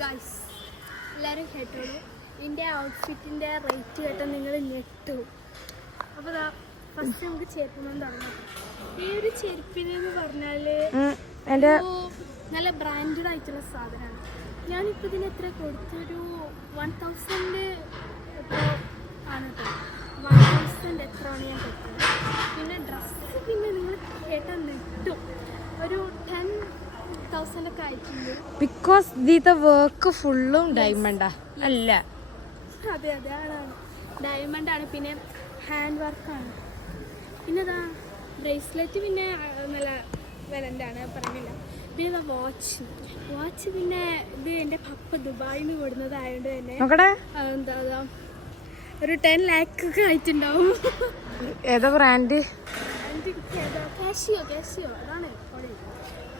Guys എല്ലാവരും കേട്ടോളൂ. എൻ്റെ ഔട്ട്ഫിറ്റിൻ്റെ റേറ്റ് കേട്ടാൽ നിങ്ങൾ ഞെട്ടു. അപ്പോൾ ഫസ്റ്റ് നമുക്ക് ചെരുപ്പിൽ തുടങ്ങാം. ഈ ഒരു ചെരുപ്പിനെന്ന് പറഞ്ഞാൽ നല്ല ബ്രാൻഡഡ് ആയിട്ടുള്ള സാധനമാണ്. ഞാനിപ്പോൾ ഇതിന് എത്ര കൊടുത്തൊരു 1000 എത്ര ആണ് കേട്ടോ. 1000 എത്രയാണ് ഞാൻ കൊടുത്തത്. പിന്നെ ഡ്രസ്സ് പിന്നെ നിങ്ങൾ കേട്ടാൽ നെട്ടും ഒരു 10,000 ഒക്കെ ആയിട്ടുണ്ട്. ബിക്കോസ് ഇതിന്റെ വർക്ക് ഫുള്ളും ഡയമണ്ടാ അല്ല? അതെ അതെ ആണ്, ഡയമണ്ട് ആണ്. പിന്നെ ഹാൻഡ് വർക്കാണ്. പിന്നെ ഇതാ ബ്രേസ്ലെറ്റ് പിന്നെ നല്ല വിലൻ്റാണ്, പറയുന്നില്ല. പിന്നെ ഇതാ വാച്ച് പിന്നെ ഇത് എൻ്റെ പപ്പ ദുബായിൽ നിന്ന് കൊടുക്കുന്നതായതുകൊണ്ട് തന്നെ എന്താ ഒരു 10 lakh ഒക്കെ ആയിട്ടുണ്ടാവും. ഏതാ ബ്രാൻഡ്? കാഷിയോ അതാണ്.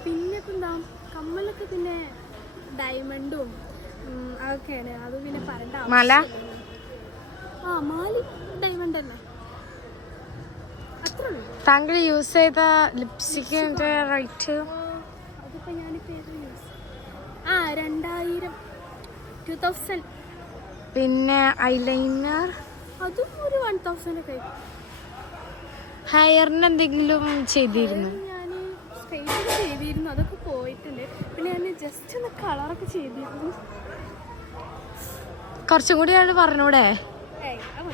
പിന്നെ ഇപ്പം എന്താ കമ്മലൊക്കെ പിന്നെ ഡയമണ്ടും അതൊക്കെയാണ്. അത് പിന്നെ പറയണ്ട. മാല ഡയമണ്ട് തന്നെ. അത്രേ ഉള്ളൂ. താങ്കൾ യൂസ് ചെയ്ത ലിപ്സ്റ്റിക്കിന്റെ റേറ്റ്? അതിപ്പോൾ ഞാനിപ്പോൾ ഏത് യൂസ് 2000. പിന്നെ ഐലൈനർ അതും ഒരു 1000 ഒക്കെ. ഹെയറിന് എന്തെങ്കിലും ചെയ്തിരുന്നു? ഞാൻ സ്ട്രെയിറ്റ് ചെയ്തിരുന്നു, അതൊക്കെ പോയിട്ടുണ്ട്. പിന്നെ ഞാൻ ജസ്റ്റ് ഒന്ന് കളറൊക്കെ ചെയ്തിരുന്നു. കുറച്ചും കൂടി ആണ് പറഞ്ഞൂടെ? അത്